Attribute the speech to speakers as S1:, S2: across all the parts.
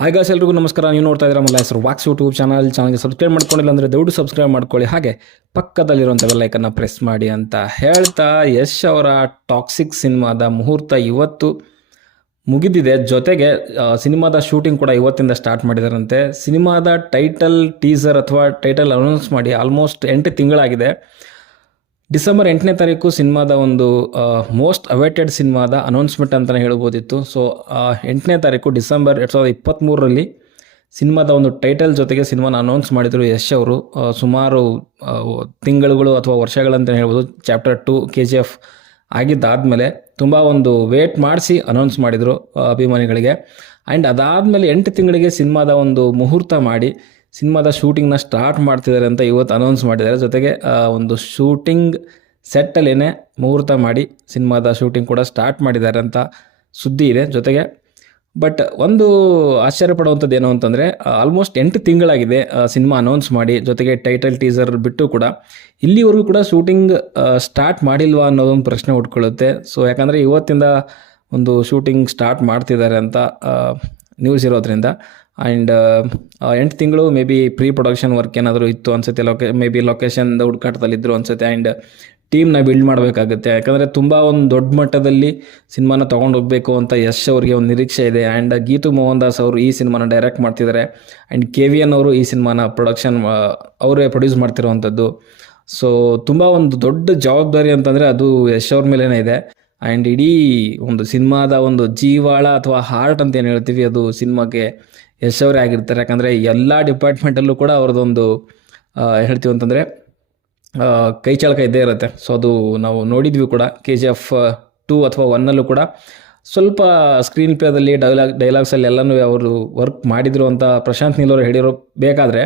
S1: Guys ಎಲ್ರಿಗೂ ನಮಸ್ಕಾರ. ನೀವು ನೋಡ್ತಾ ಇದ್ದೀರಾ ಮಲ್ಲ ಹೆಸರು ವಾಕ್ಸ್ ಯೂಟ್ಯೂಬ್ ಚಾನಲ್ ಚಾನಲ್ಗೆ ಸಬ್ಸ್ಕ್ರೈಬ್ ಮಾಡ್ಕೊಂಡಿಲ್ಲ ಅಂದರೆ ದಯವಿಟ್ಟು ಸಬ್ಸ್ಕ್ರೈಬ್ ಮಾಡ್ಕೊಳ್ಳಿ. ಹಾಗೆ ಪಕ್ಕದಲ್ಲಿರುವಂಥ ಲೈಕನ್ನು ಪ್ರೆಸ್ ಮಾಡಿ ಅಂತ ಹೇಳ್ತಾ ಯಶ್ ಅವರ ಟಾಕ್ಸಿಕ್ ಸಿನಿಮಾದ ಮುಹೂರ್ತ ಇವತ್ತು ಮುಗಿದಿದೆ. ಜೊತೆಗೆ ಸಿನಿಮಾದ ಶೂಟಿಂಗ್ ಕೂಡ ಇವತ್ತಿಂದ ಸ್ಟಾರ್ಟ್ ಮಾಡಿದಾರಂತೆ. ಸಿನಿಮಾದ ಟೈಟಲ್ ಟೀಸರ್ ಅಥವಾ ಟೈಟಲ್ ಅನೌನ್ಸ್ ಮಾಡಿ ಆಲ್ಮೋಸ್ಟ್ ಎಂಟು ತಿಂಗಳಾಗಿದೆ. ಡಿಸೆಂಬರ್ ಎಂಟನೇ ತಾರೀಕು ಸಿನಿಮಾದ ಒಂದು ಮೋಸ್ಟ್ ಅವೇಟೆಡ್ ಸಿನಿಮಾದ ಅನೌನ್ಸ್ಮೆಂಟ್ ಅಂತಲೇ ಹೇಳ್ಬೋದಿತ್ತು. ಸೊ ಎಂಟನೇ ತಾರೀಕು ಡಿಸೆಂಬರ್ ಎರಡು ಸಾವಿರದ ಇಪ್ಪತ್ತ್ಮೂರರಲ್ಲಿ ಸಿನಿಮಾದ ಒಂದು ಟೈಟಲ್ ಜೊತೆಗೆ ಸಿನಿಮಾನ ಅನೌನ್ಸ್ ಮಾಡಿದರು ಯಶ್ ಅವರು. ಸುಮಾರು ತಿಂಗಳುಗಳು ಅಥವಾ ವರ್ಷಗಳಂತಲೇ ಹೇಳ್ಬೋದು. Chapter two K G F ಆಗಿದ್ದಾದಮೇಲೆ ತುಂಬ ಒಂದು ವೇಟ್ ಮಾಡಿಸಿ ಅನೌನ್ಸ್ ಮಾಡಿದರು ಅಭಿಮಾನಿಗಳಿಗೆ. ಆ್ಯಂಡ್ ಅದಾದಮೇಲೆ ಎಂಟು ತಿಂಗಳಿಗೆ ಸಿನಿಮಾದ ಒಂದು ಮುಹೂರ್ತ ಮಾಡಿ ಸಿನಿಮಾದ ಶೂಟಿಂಗ್ನ ಸ್ಟಾರ್ಟ್ ಮಾಡ್ತಿದ್ದಾರೆ ಅಂತ ಇವತ್ತು ಅನೌನ್ಸ್ ಮಾಡಿದ್ದಾರೆ. ಜೊತೆಗೆ ಒಂದು ಶೂಟಿಂಗ್ ಸೆಟ್ಟಲ್ಲೇ ಮುಹೂರ್ತ ಮಾಡಿ ಸಿನಿಮಾದ ಶೂಟಿಂಗ್ ಕೂಡ ಸ್ಟಾರ್ಟ್ ಮಾಡಿದ್ದಾರೆ ಅಂತ ಸುದ್ದಿ ಇದೆ. ಜೊತೆಗೆ, ಬಟ್ ಒಂದು ಆಶ್ಚರ್ಯ ಪಡುವಂಥದ್ದು ಏನು ಅಂತಂದರೆ ಆಲ್ಮೋಸ್ಟ್ ಎಂಟು ತಿಂಗಳಾಗಿದೆ ಸಿನಿಮಾ ಅನೌನ್ಸ್ ಮಾಡಿ. ಜೊತೆಗೆ ಟೈಟಲ್ ಟೀಸರ್ ಬಿಟ್ಟು ಕೂಡ ಇಲ್ಲಿವರೆಗೂ ಕೂಡ ಶೂಟಿಂಗ್ ಸ್ಟಾರ್ಟ್ ಮಾಡಿಲ್ವಾ ಅನ್ನೋದೊಂದು ಪ್ರಶ್ನೆ ಉಟ್ಕೊಳ್ಳುತ್ತೆ. ಸೊ ಯಾಕಂದರೆ ಇವತ್ತಿಂದ ಒಂದು ಶೂಟಿಂಗ್ ಸ್ಟಾರ್ಟ್ ಮಾಡ್ತಿದ್ದಾರೆ ಅಂತ ನ್ಯೂಸ್ ಇರೋದ್ರಿಂದ. ಆ್ಯಂಡ್ ಎಂಟು ತಿಂಗಳು maybe pre production work ಏನಾದರೂ ಇತ್ತು ಅನ್ಸುತ್ತೆ ಲೊಕೆ ಮೇ ಬಿ ಲೊಕೇಶನ್ ಹುಡುಕಾಟದಲ್ಲಿದ್ದರು ಅನ್ಸುತ್ತೆ. ಆ್ಯಂಡ್ ಟೀಮ್ನ ಬಿಲ್ಡ್ ಮಾಡಬೇಕಾಗುತ್ತೆ. ಯಾಕಂದರೆ ತುಂಬ ಒಂದು ದೊಡ್ಡ ಮಟ್ಟದಲ್ಲಿ ಸಿನಿಮಾನ ತೊಗೊಂಡು ಹೋಗಬೇಕು ಅಂತ ಯಶ್ ಅವರಿಗೆ ಒಂದು ನಿರೀಕ್ಷೆ ಇದೆ. ಆ್ಯಂಡ್ ಗೀತು ಮೋಹನ್ ದಾಸ್ ಅವರು ಈ ಸಿನಿಮಾನ ಡೈರೆಕ್ಟ್ ಮಾಡ್ತಿದ್ದಾರೆ ಆ್ಯಂಡ್ ಕೆ ವಿ ಎನ್ ಅವರು ಈ ಸಿನಿಮಾನ ಪ್ರೊಡಕ್ಷನ್ ಅವರೇ ಪ್ರೊಡ್ಯೂಸ್ ಮಾಡ್ತಿರುವಂಥದ್ದು. ಸೊ ತುಂಬ ಒಂದು ದೊಡ್ಡ ಜವಾಬ್ದಾರಿ ಅಂತಂದರೆ ಅದು ಯಶ್ ಅವ್ರ ಮೇಲೇ ಇದೆ. ಆ್ಯಂಡ್ ಇಡೀ ಒಂದು ಸಿನಿಮಾದ ಒಂದು ಜೀವಾಳ ಅಥವಾ ಹಾರ್ಟ್ ಅಂತ ಏನು ಹೇಳ್ತೀವಿ, ಅದು ಸಿನಿಮಾಗೆ ಯಶ್ ಅವರೇ ಆಗಿರ್ತಾರೆ. ಯಾಕಂದರೆ ಎಲ್ಲ ಡಿಪಾರ್ಟ್ಮೆಂಟಲ್ಲೂ ಕೂಡ ಅವ್ರದ್ದೊಂದು ಹೇಳ್ತೀವಿ ಅಂತಂದರೆ ಕೈ ಇದ್ದೇ ಇರುತ್ತೆ. ಸೊ ಅದು ನಾವು ನೋಡಿದ್ವಿ ಕೂಡ ಕೆ ಜಿ ಎಫ್ ಟೂ ಅಥವಾ ಒನ್ನಲ್ಲೂ ಕೂಡ. ಸ್ವಲ್ಪ ಸ್ಕ್ರೀನ್ ಪ್ಲೇದಲ್ಲಿ ಡೈಲಾಗ್ ಡೈಲಾಗ್ಸಲ್ಲಿ ಎಲ್ಲನೂ ಅವರು ವರ್ಕ್ ಮಾಡಿದ್ರು ಅಂತ ಪ್ರಶಾಂತ್ ನೀಲ್ ಅವರು ಹೇಳಿರೋ ಬೇಕಾದರೆ,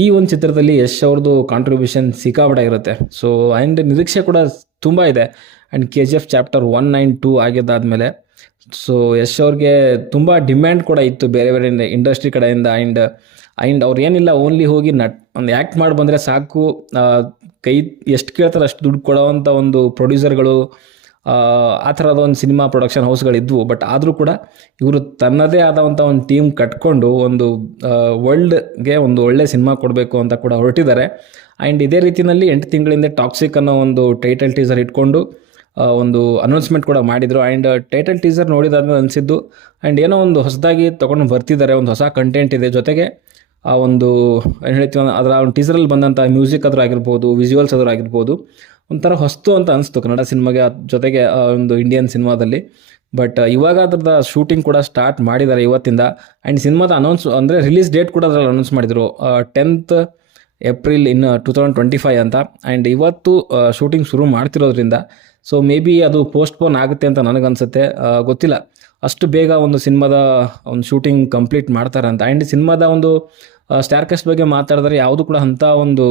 S1: ಈ ಒಂದು ಚಿತ್ರದಲ್ಲಿ ಯಶ್ ಅವ್ರದ್ದು ಕಾಂಟ್ರಿಬ್ಯೂಷನ್ ಸಿಕ್ಕಾಪಟ್ಟಾಗಿರುತ್ತೆ ಸೊ ಆ್ಯಂಡ್ ನಿರೀಕ್ಷೆ ಕೂಡ ತುಂಬ ಇದೆ. And K G F chapter one nine two ಆಗಿದ್ದಾದಮೇಲೆ so Yash ಅವ್ರಿಗೆ ತುಂಬ ಡಿಮ್ಯಾಂಡ್ ಕೂಡ ಇತ್ತು ಬೇರೆ ಬೇರೆ ಇಂಡಸ್ಟ್ರಿ ಕಡೆಯಿಂದ ಆ್ಯಂಡ್ ಆ್ಯಂಡ್ ಅವ್ರು ಏನಿಲ್ಲ ಓನ್ಲಿ ಹೋಗಿ ನಟ್ ಒಂದು ಆ್ಯಕ್ಟ್ ಮಾಡಿ ಬಂದರೆ ಸಾಕು. ಕೈ ಎಷ್ಟು ಕೇಳ್ತಾರೆ ಅಷ್ಟು ದುಡ್ಡು ಕೊಡೋವಂಥ ಒಂದು ಪ್ರೊಡ್ಯೂಸರ್ಗಳು ಆ ಥರದ ಒಂದು ಸಿನಿಮಾ ಪ್ರೊಡಕ್ಷನ್ ಹೌಸ್ಗಳಿದ್ವು ಬಟ್ ಆದರೂ ಕೂಡ ಇವರು ತನ್ನದೇ ಆದಂಥ ಒಂದು ಟೀಮ್ ಕಟ್ಕೊಂಡು ಒಂದು ವರ್ಲ್ಡ್ಗೆ ಒಂದು ಒಳ್ಳೆ ಸಿನಿಮಾ ಕೊಡಬೇಕು ಅಂತ ಕೂಡ ಹೊರಟಿದ್ದಾರೆ. ಆ್ಯಂಡ್ ಇದೇ ರೀತಿಯಲ್ಲಿ ಎಂಟು ತಿಂಗಳಿಂದ ಟಾಕ್ಸಿಕ್ ಅನ್ನೋ ಒಂದು ಟೈಟಲ್ ಟೀಸರ್ ಇಟ್ಕೊಂಡು ಒಂದು ಅನೌನ್ಸ್ಮೆಂಟ್ ಕೂಡ ಮಾಡಿದರು. ಆ್ಯಂಡ್ ಟೈಟಲ್ ಟೀಸರ್ ನೋಡಿದಾದ್ಮೇಲೆ ಅನಿಸಿದ್ದು ಆ್ಯಂಡ್ ಏನೋ ಒಂದು ಹೊಸದಾಗಿ ತೊಗೊಂಡು ಬರ್ತಿದ್ದಾರೆ, ಒಂದು ಹೊಸ ಕಂಟೆಂಟ್ ಇದೆ. ಜೊತೆಗೆ, ಆ ಒಂದು, ಏನು ಹೇಳ್ತೀವಿ, ಅಂದ್ರೆ ಒಂದು ಟೀಸರಲ್ಲಿ ಬಂದಂಥ ಮ್ಯೂಸಿಕ್ ಅದ್ರ ಆಗಿರ್ಬೋದು ವಿಜುವಲ್ಸ್ ಅದ್ರ ಆಗಿರ್ಬೋದು, ಒಂಥರ ಹೊಸ್ತು ಅಂತ ಅನಿಸ್ತು ಕನ್ನಡ ಸಿನಿಮಾಗೆ ಜೊತೆಗೆ ಒಂದು ಇಂಡಿಯನ್ ಸಿನಿಮಾದಲ್ಲಿ ಬಟ್ ಇವಾಗ ಅದ್ರದ್ದು ಶೂಟಿಂಗ್ ಕೂಡ ಸ್ಟಾರ್ಟ್ ಮಾಡಿದ್ದಾರೆ ಇವತ್ತಿಂದ. ಆ್ಯಂಡ್ ಸಿನಿಮಾದ ಅನೌನ್ಸ್ ಅಂದರೆ ರಿಲೀಸ್ ಡೇಟ್ ಕೂಡ ಅದರಲ್ಲಿ ಅನೌನ್ಸ್ ಮಾಡಿದರು. ಟೆಂತ್ ಏಪ್ರಿಲ್ ಇನ್ನು ಟೂ ತೌಸಂಡ್ ಟ್ವೆಂಟಿ ಫೈವ್ ಅಂತ. ಆ್ಯಂಡ್ ಇವತ್ತು ಶೂಟಿಂಗ್ ಶುರು ಮಾಡ್ತಿರೋದ್ರಿಂದ ಸೊ ಮೇ ಬಿ ಅದು ಪೋಸ್ಟ್ಪೋನ್ ಆಗುತ್ತೆ ಅಂತ ನನಗನ್ಸುತ್ತೆ. ಗೊತ್ತಿಲ್ಲ. ಅಷ್ಟು ಬೇಗ ಒಂದು ಸಿನಿಮಾದ, ಒಂದು ಶೂಟಿಂಗ್ ಕಂಪ್ಲೀಟ್ ಮಾಡ್ತಾರೆ ಅಂತ. ಆ್ಯಂಡ್ ಸಿನಿಮಾದ ಒಂದು ಸ್ಟಾರ್ಕಸ್ಟ್ ಬಗ್ಗೆ ಮಾತಾಡಿದ್ರೆ ಯಾವುದು ಕೂಡ ಅಂಥ ಒಂದು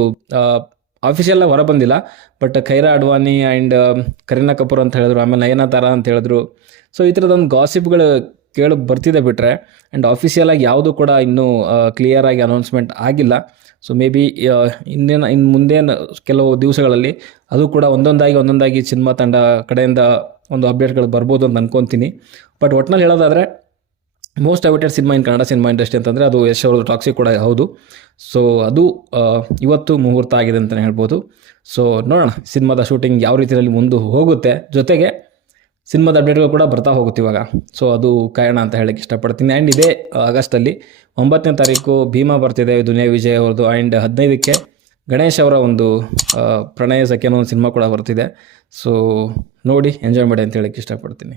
S1: ಆಫಿಷಿಯಲ್ಲ ಹೊರ ಬಂದಿಲ್ಲ ಬಟ್ ಖೈರಾ ಅಡ್ವಾನಿ ಆ್ಯಂಡ್ ಕರೀನಾ ಕಪೂರ್ ಅಂತ ಹೇಳಿದ್ರು, ಆಮೇಲೆ ನಯನತಾರ ಅಂತ ಹೇಳಿದ್ರು. ಸೊ ಈ ಥರದೊಂದು ಗಾಸಿಪ್ಗಳು ಕೇಳಿ ಬರ್ತಿದೆ ಬಿಟ್ಟರೆ ಆ್ಯಂಡ್ ಆಫಿಷಿಯಲಾಗಿ ಯಾವುದು ಕೂಡ ಇನ್ನೂ ಕ್ಲಿಯರಾಗಿ ಅನೌನ್ಸ್ಮೆಂಟ್ ಆಗಿಲ್ಲ. ಸೊ ಮೇ ಬಿ ಇನ್ನೇನು ಇನ್ನು ಮುಂದೇನು ಕೆಲವು ದಿವಸಗಳಲ್ಲಿ ಅದು ಕೂಡ ಒಂದೊಂದಾಗಿ ಒಂದೊಂದಾಗಿ ಸಿನಿಮಾ ತಂಡ ಕಡೆಯಿಂದ ಒಂದು ಅಪ್ಡೇಟ್ಗಳು ಬರ್ಬೋದು ಅಂತ ಅನ್ಕೊತೀನಿ. ಬಟ್ ಒಟ್ನಲ್ಲಿ ಹೇಳೋದಾದರೆ most awaited cinema in Kannada cinema industry ಅಂತಂದರೆ ಅದು ಯಶ್ ಅವ್ರದ್ದು ಟಾಕ್ಸಿ ಕೂಡ ಹೌದು. ಸೊ ಅದು ಇವತ್ತು ಮುಹೂರ್ತ ಆಗಿದೆ ಅಂತಲೇ ಹೇಳ್ಬೋದು. ಸೊ ನೋಡೋಣ ಸಿನಿಮಾದ ಶೂಟಿಂಗ್ ಯಾವ ರೀತಿಯಲ್ಲಿ ಮುಂದೆ ಹೋಗುತ್ತೆ. ಜೊತೆಗೆ ಸಿನಿಮಾದ ಅಪ್ಡೇಟ್ಗಳು ಕೂಡ ಬರ್ತಾ ಹೋಗುತ್ತೆ ಇವಾಗ. ಸೊ ಅದು ಕಾರಣ ಅಂತ ಹೇಳಕ್ಕೆ ಇಷ್ಟಪಡ್ತೀನಿ. ಆ್ಯಂಡ್ ಇದೇ ಆಗಸ್ಟಲ್ಲಿ ಒಂಬತ್ತನೇ ತಾರೀಕು ಭೀಮಾ ಬರ್ತಿದೆ, ದುನಿಯಾ ವಿಜಯ್ ಅವ್ರದ್ದು. ಆ್ಯಂಡ್ ಹದಿನೈದಕ್ಕೆ ಗಣೇಶ್ ಅವರ ಒಂದು ಪ್ರಣಯ ಸಖ್ಯ ಅನ್ನೋ ಒಂದು ಸಿನಿಮಾ ಕೂಡ ಬರ್ತಿದೆ. ಸೊ ನೋಡಿ ಎಂಜಾಯ್ ಮಾಡಿ ಅಂತ ಹೇಳಕ್ಕೆ ಇಷ್ಟಪಡ್ತೀನಿ.